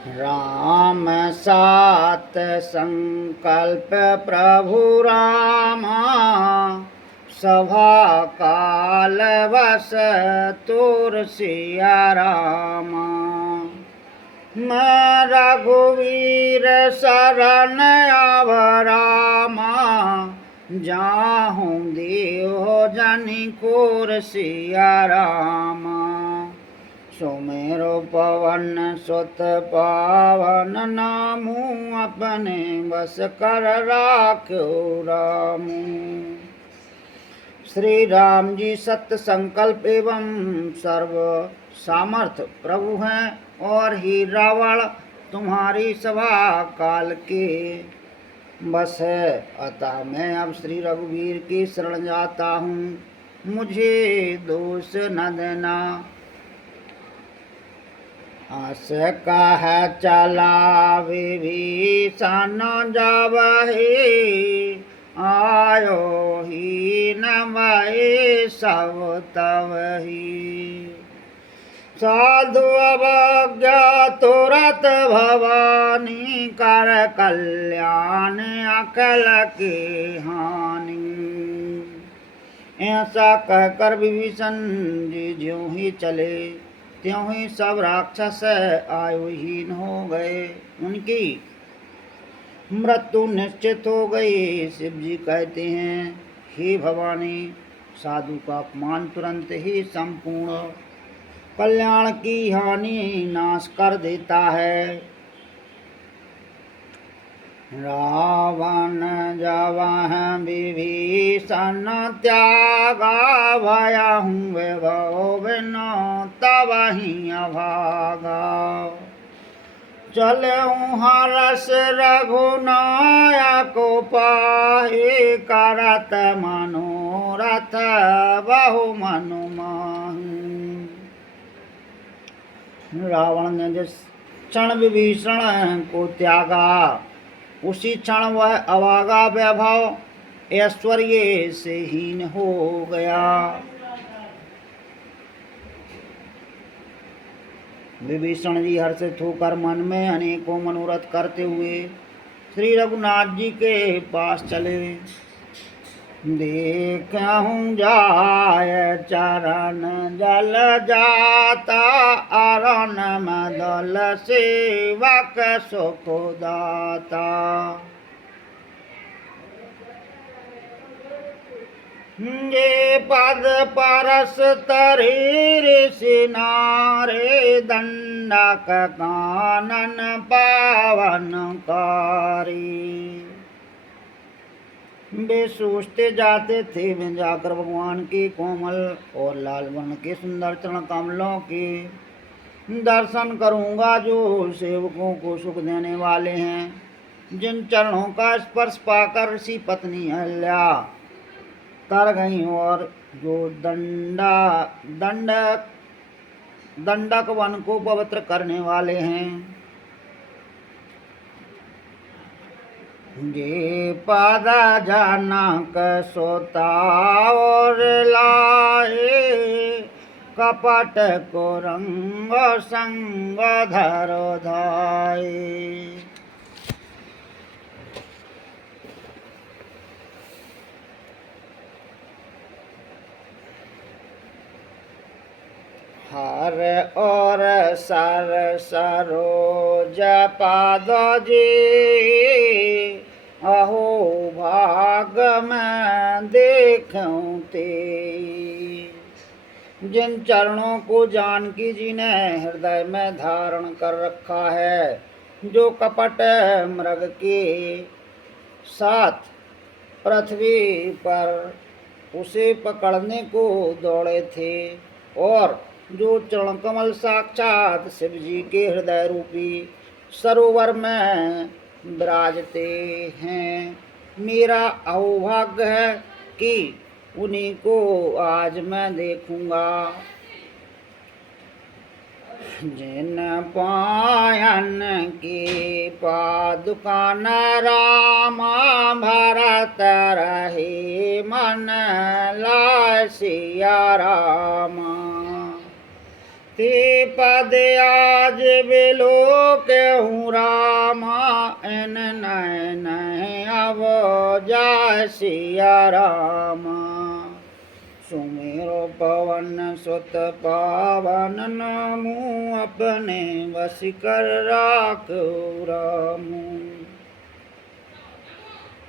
राम सात संकल्प प्रभु रामा, सभा काल बस तुर सिया रामा। मैं रघुवीर शरण आव रामा, जाहूँ देव जनि कोर सिया रामा। सुमेरो पवन सुत पावन, नामू अपने बस कर राख्यो रामू। श्री राम जी सत्य संकल्प एवं सर्व सामर्थ प्रभु हैं, और ही रावण तुम्हारी सभा काल के बस है। अतः मैं अब श्री रघुवीर की शरण जाता हूँ, मुझे दोष न देना। आस कह चला विभीषण जावहि, आयो ही न भय सब तवहि। साधु अवज्ञा तुरत भवानी, कर कल्याण अकल के हानि। ऐसा कहकर विभीषण जी ज्यों ही चले, त्यों ही सब राक्षस आयुहीन हो गए, उनकी मृत्यु निश्चित हो गई। शिव जी कहते हैं, हे भवानी, साधु का अपमान तुरंत ही संपूर्ण कल्याण की हानि नाश कर देता है। रावण जवह विभीषण त्यागा, भयहूँ विभव बिनु तबहि अभागा। चलऊँ हरष रघुनायक पाहि, करत मनोरथ बहु मनु माहि। रावण ने जिस क्षण विभीषण को त्यागा, उसी क्षण वह अभागा वैभव ऐश्वर्य से हीन हो गया। विभीषण जी हर्षित होकर मन में अनेकों मनोरथ करते हुए श्री रघुनाथ जी के पास चले। देखूं जाय चरण जल जाता, अरण मदल सेवक सुख दाता। ये पद परस तरी ऋषि नारे, दंडक कानन पावन कारी। वे सोचते जाते थे, वे जाकर भगवान के कोमल और लाल वर्ण के सुंदर चरण कमलों के दर्शन करूंगा, जो सेवकों को सुख देने वाले हैं। जिन चरणों का स्पर्श पाकर ऋषि पत्नी अहल्या तर गई, और जो दंडक वन को पवित्र करने वाले हैं। जे पद जनक सोता और लाए, कपट को रंग संग धरो धाये। हर और सर सरोज पाद जी, अहो भाग में देखूं ते। जिन चरणों को जानकी जी ने हृदय में धारण कर रखा है, जो कपट मृग के साथ पृथ्वी पर उसे पकड़ने को दौड़े थे, और जो चरण कमल साक्षात शिव जी के हृदय रूपी सरोवर में विराजते हैं, मेरा अहोभाग्य है कि उन्हीं को आज मैं देखूंगा। जिन पायन की पादुका रामा, भरत रहे मन लाय सिया रामा। ते पद आज बिलो केहूँ रामा, एन नैन अब जाय सिया रामा। सुमेरो पवन सुत पावन नामू, अपने वश कर राखो रामू।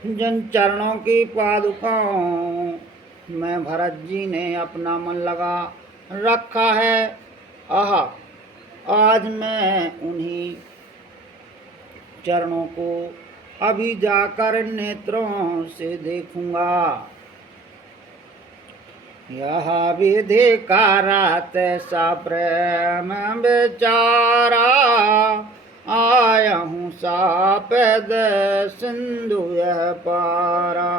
जिन चरणों की पादुकाओं में भरत जी ने अपना मन लगा रखा है, आह आज मैं उन्हीं चरणों को अभी जाकर नेत्रों से देखूंगा। यह विधि कारत सा प्रेम बेचारा, आया हूँ सापेद सिंधु यह पारा।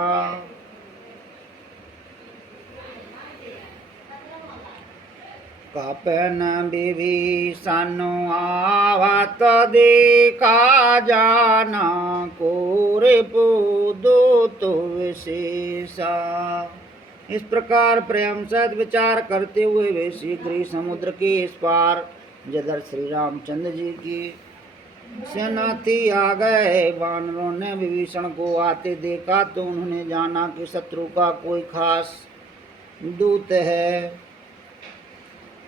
कपन विभीषण आवत देखा, जाना कोरिपु दूत विशेषा। इस प्रकार प्रेम सहित विचार करते हुए वे शीघ्र ही समुद्र के इस पार जिधर श्री रामचंद्र जी की सेना थी आ गए। वानरों ने विभीषण को आते देखा तो उन्होंने जाना कि शत्रु का कोई खास दूत है।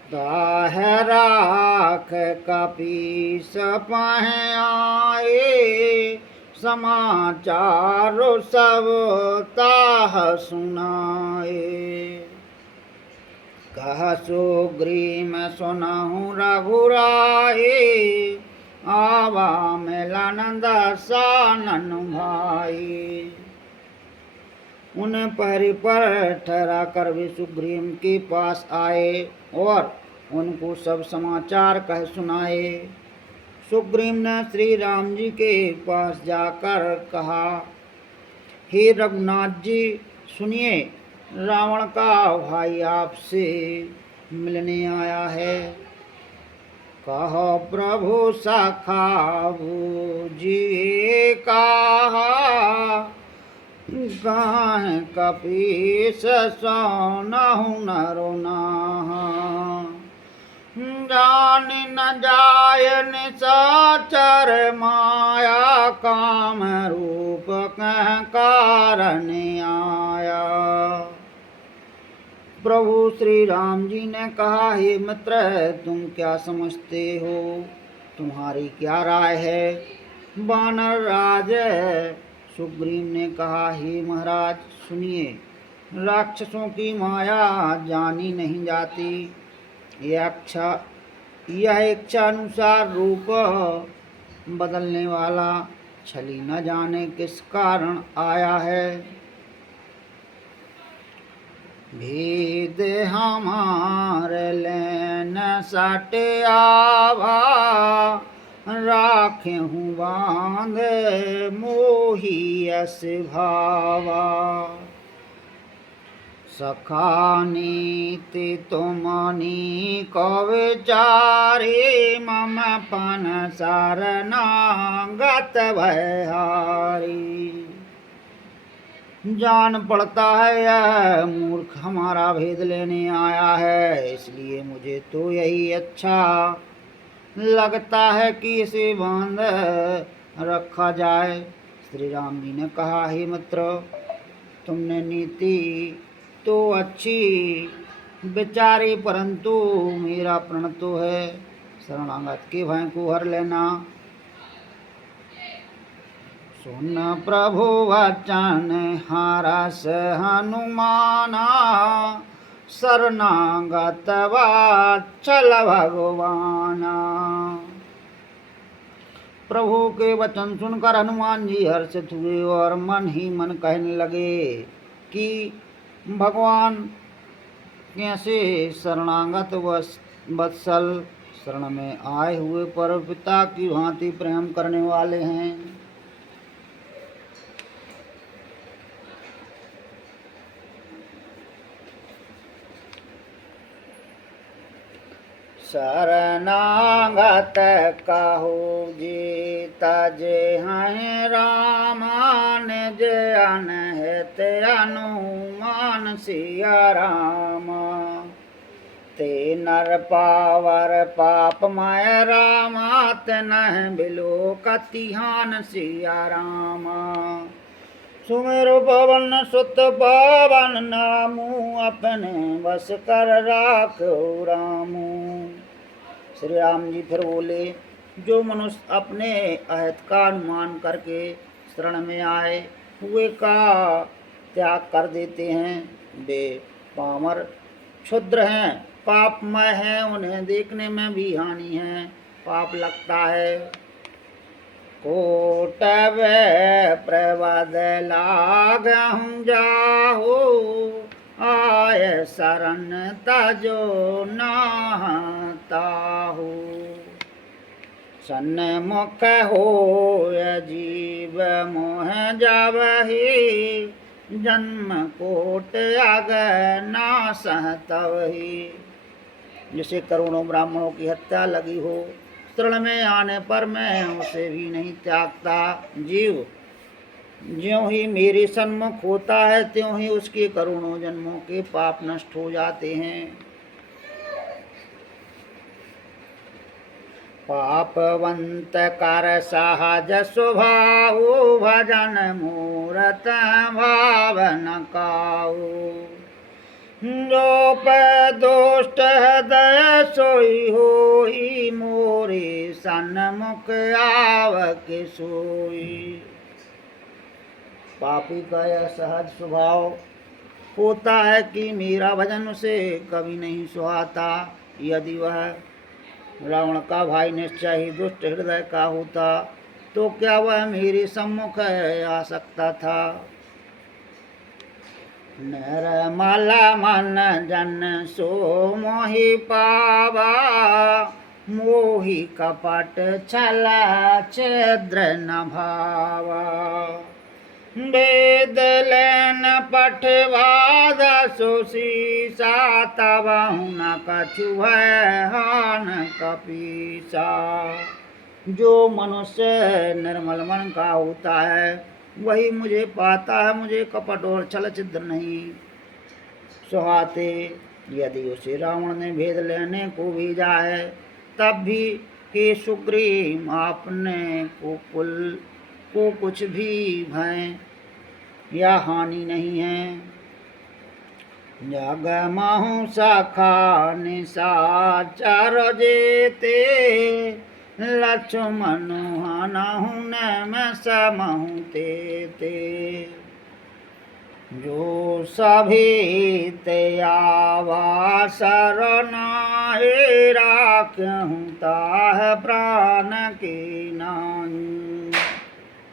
ताह राख कपीस पाहे आए, समाचार सब ताह सुनाए। कह सुग्रीव सुनहु रघुराए, आवा मिलानंद सानन भाई। उन्हें पहरे पर ठहरा कर वे सुग्रीव के पास आए और उनको सब समाचार कह सुनाए। सुग्रीव ने श्री राम जी के पास जाकर कहा, हे रघुनाथ जी सुनिए, रावण का भाई आपसे मिलने आया है। कहो प्रभु सखाऊ जी कहा, गाय कपीस सोनहु नरो नाहा। जान न जाय निशाचर माया, काम रूप कह कारण आया। प्रभु श्री राम जी ने कहा, हे मित्र तुम क्या समझते हो, तुम्हारी क्या राय है। वानर राज सुग्रीव ने कहा, हे महाराज सुनिए, राक्षसों की माया जानी नहीं जाती। यह इच्छा अनुसार रूप बदलने वाला छली न जाने किस कारण आया है। भेद हमारे लेन सटे आवा, राखे हूँ बांध मोही अस भावा। सखा नीति तुमनी को विचारी, मम पन शरणागत भयहारी। जान पड़ता है यह मूर्ख हमारा भेद लेने आया है, इसलिए मुझे तो यही अच्छा लगता है कि इसे बांध रखा जाए। श्री राम जी ने कहा, हे मित्र तुमने नीति तो अच्छी विचारी, परंतु मेरा प्रण तो है शरणागत के भय को हर लेना। सुन प्रभु वचन हरस हनुमाना, शरणागत वात्सल भगवाना। प्रभु के वचन सुनकर हनुमान जी हर्षित हुए और मन ही मन कहने लगे कि भगवान कैसे शरणागत वत्सल शरण में आए हुए पर पिता की भांति प्रेम करने वाले हैं। शरणागत कहु जी तजे हैं रामा, निज अनहित अनुमान सिया रामा। ते नर पावर पाप माय रामात नह बिलो कतिहान सिया रामा। सुमेरु पवन सुत पावन नामू अपने बस कर राखो रामू। श्री राम जी फिर बोले, जो मनुष्य अपने अहित का अनुमान करके शरण में आए हुए का त्याग कर देते हैं, वे पामर क्षुद्र हैं, पापमय हैं, उन्हें देखने में भी हानि है, पाप लगता है। कोटव प्रवद लागहु जाहु, आय शरण तजो नाहताहु। सन्मुख होय जीव मोह जावहि, जन्म कोट अग नासह तवहि। जिसे करोड़ों ब्राह्मणों की हत्या लगी हो, शरण में आने पर मैं उसे भी नहीं त्यागता। जीव ज्यों ही मेरे सन्मुख होता है, त्यों ही उसके करोड़ों जन्मों के पाप नष्ट हो जाते हैं। पापवंत कर सहज स्वभाव, भजन मूरत भावन काऊ। जो पे दोष्ट हृदय सोई होई, मोरे सन्मुख आवक सोई। पापी का यह सहज स्वभाव होता है कि मेरा भजन उसे कभी नहीं सुहाता। यदि वह रावण का भाई निश्चय ही दुष्ट हृदय का होता, तो क्या वह मेरे सम्मुख आ सकता था। निर्मल मन जन सो मोहि पावा, मोहि कपट छल छिद्र न भावा। वेद लेन पठवाद सुशीसा, तबहु न कछु है हान कपीसा। जो मनुष्य निर्मल मन का होता है, वही मुझे पाता है, मुझे कपट और छल छिद्र नहीं सुहाते। यदि उसे रावण ने भेद लेने को भेजा है, तब भी हे सुग्रीव आपने को कुछ भी भय या हानि नहीं है। जग महु सखा निशाचर जेते, लक्ष्मण हनहु न समहु तेते। जो सभी ते आवा शरणाए, राखहु ताह प्राण के नाई।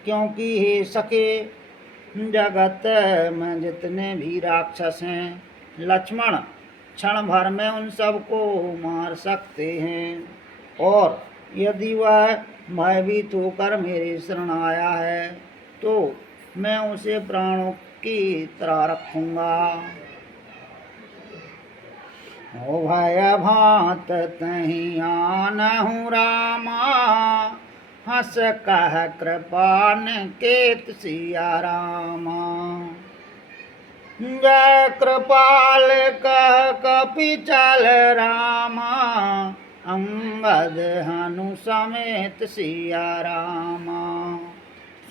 क्योंकि हे सखे, जगत में जितने भी राक्षस हैं, लक्ष्मण क्षण भर में उन सबको मार सकते हैं। और यदि वह भयभीत होकर मेरे शरण आया है, तो मैं उसे प्राणों की तरह रखूंगा। हो भय भात तहि आनहु रामा, हस कह कृपान केत सिया रामा। जय कृपाल कह कपिचल रामा, अंगद हनु समेत सिया रामा।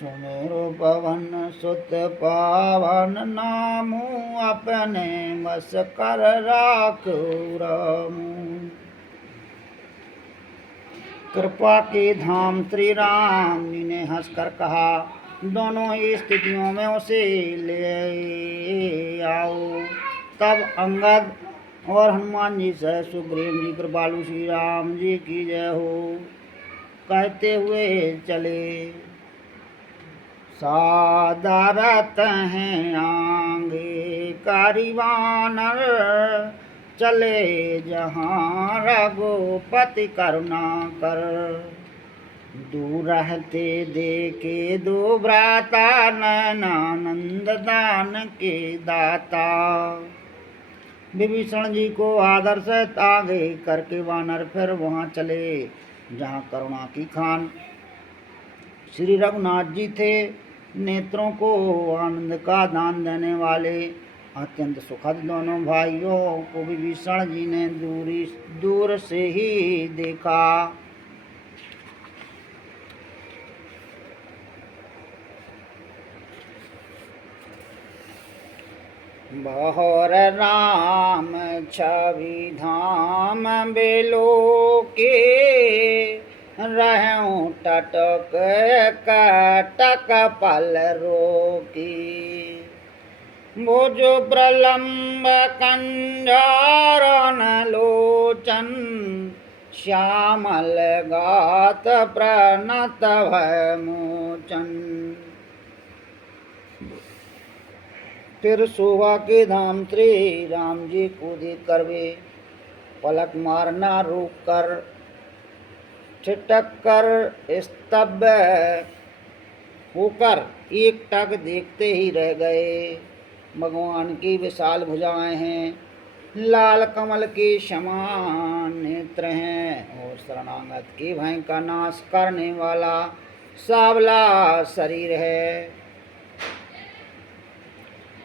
सुमेरु पवन सुत पावन नामू, अपने बस कर राखो रामू। कृपा के धाम श्री राम जी ने हंसकर कहा, दोनों ही स्थितियों में उसे ले आओ। तब अंगद और हनुमान जी से सुग्रीव जी कृपालु श्री राम जी की जय हो कहते हुए चले। सादरत हैं आंगे कारिवानर, चले जहाँ रघुपति करुणा कर। दूर रहते देखे दो भ्राता, नैनानंद दान के दाता। विभीषण जी को आदर से आगे करके वानर फिर वहाँ चले जहाँ करुणा की खान श्री रघुनाथ जी थे। नेत्रों को आनंद का दान देने वाले अत्यंत सुखद दोनों भाइयों को विभीषण जी ने दूर से ही देखा। बहोर राम छवि धाम बेलो के रहूं टटक कटक पल रोकी। भुज प्रलम्ब कंजारन लोचन श्यामल गात प्रणत भय मोचन। फिर सुबह के धाम श्री राम जी कूदे करवे, पलक मारना रोक कर ठिठक कर स्तब्ध होकर एक टक देखते ही रह गए। भगवान की विशाल भुजाएं हैं, लाल कमल के समान नेत्र हैं और शरणागत के भय का नाश करने वाला सावला शरीर है।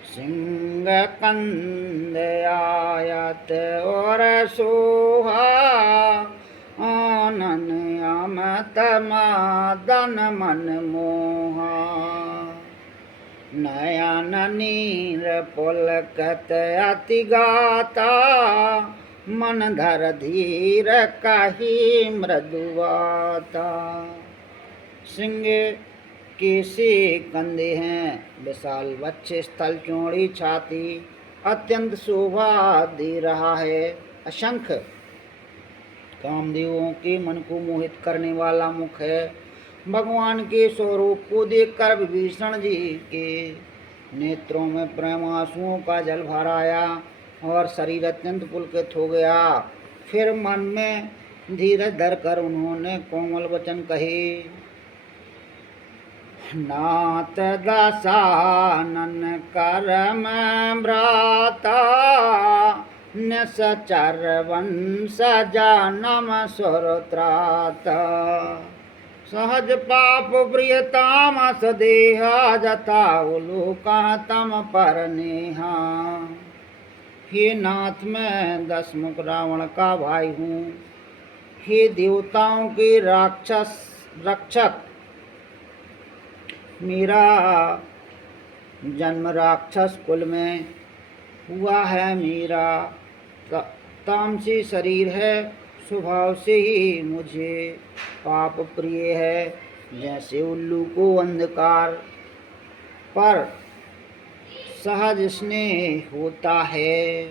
सिंह कंद आयत और सोहा आनन अमत मदन मन मोहा। नयन नीर पुलकत अति गाता मन धर धीर कही मृदुवाता। सिंह कैसे कंधे हैं, विशाल वक्ष स्थल चौड़ी छाती अत्यंत शोभा दे रहा है। असंख कामदेवों के मन को मोहित करने वाला मुख है। भगवान के स्वरूप को देखकर विभीषण जी के नेत्रों में प्रेम आंसुओं का जल भर आया और शरीर अत्यंत पुलकित हो गया। फिर मन में धीरज धरकर उन्होंने कोमल वचन कहे। नाथ दशानन करम भ्राता निसचर वंश जनम सुरत्राता। सहज पाप प्रियतामस देहा जता उलूका तम पर नेहा। हे नाथ मैं 10 मुख रावण का भाई हूँ। हे देवताओं के राक्षस रक्षक, मेरा जन्म राक्षस कुल में हुआ है। मेरा तामसी शरीर है, स्वभाव से ही मुझे पाप प्रिय है। जैसे उल्लू को अंधकार पर सहज स्नेह होता है,